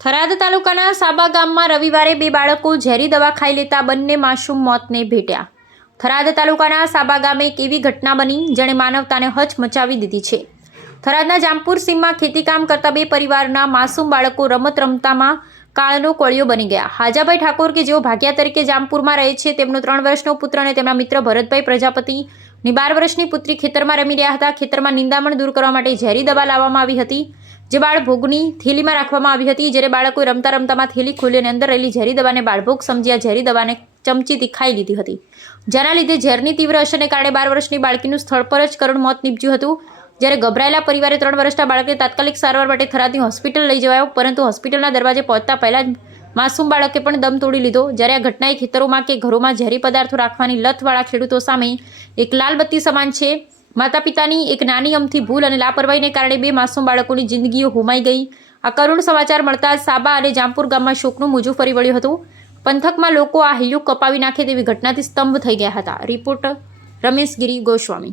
થરાદ તાલુકાના સાબા ગામમાં રવિવારે બે બાળકો ઝેરી દવા ખાઈ લેતા બંને માસૂમ મોતને ભેટ્યા। થરાદ તાલુકાના સાબા ગામે એક એવી ઘટના બની જેણે માનવતાને હચમચાવી દીધી છે। થરાદના જામપુર સીમમાં ખેતીકામ કરતા બે પરિવારના માસૂમ બાળકો રમત રમતામાં કાળનો કોળિયો બની ગયા। હાજાભાઈ ઠાકોર કે જેઓ ભાગ્યા તરીકે જામપુરમાં રહે છે, તેમનો 3 વર્ષનો પુત્ર અને તેમના મિત્ર ભરતભાઈ પ્રજાપતિની 12 વર્ષની પુત્રી ખેતરમાં રમી રહ્યા હતા। ખેતરમાં નિંદામણ દૂર કરવા માટે ઝેરી દવા લાવવામાં આવી હતી, જે બાળભોગની થેલીમાં રાખવામાં આવી હતી। જ્યારે બાળકોએ રમતા રમતામાં થેલી ખોલી અને અંદર રહેલી ઝેરી દવાને બાળભોગ સમજી આ ઝેરી દવાને ચમચીથી ખાઈ લીધી હતી, જેના લીધે ઝેરની તીવ્ર અસરને કારણે 12 વર્ષની બાળકીનું સ્થળ પર જ કરુણ મોત નીપજ્યું હતું। જ્યારે ગભરાયેલા પરિવારે 3 વર્ષના બાળકને તાત્કાલિક સારવાર માટે થરાદની હોસ્પિટલ લઈ જવાયો, પરંતુ હોસ્પિટલના દરવાજે પહોંચતા પહેલા જ માસૂમ બાળકે પણ દમ તોડી લીધો। જ્યારે આ ઘટનાએ ખેતરોમાં કે ઘરોમાં ઝેરી પદાર્થો રાખવાની લતવાળા ખેડૂતો સામે એક લાલ બત્તી સમાન છે। માતા પિતાની એક નાની અમથી ભૂલ અને લાપરવાહીને કારણે બે માસૂમ બાળકોની જિંદગીઓ હોમાઈ ગઈ। આ કરુણ સમાચાર મળતા સાબા અને જામપુર ગામમાં શોકનું મોજું ફરી વળ્યું હતું। પંથકમાં લોકો આ હૈયું કપાવી નાખે તેવી ઘટનાથી સ્તંભ થઈ ગયા હતા। રિપોર્ટર રમેશ ગિરી ગોસ્વામી।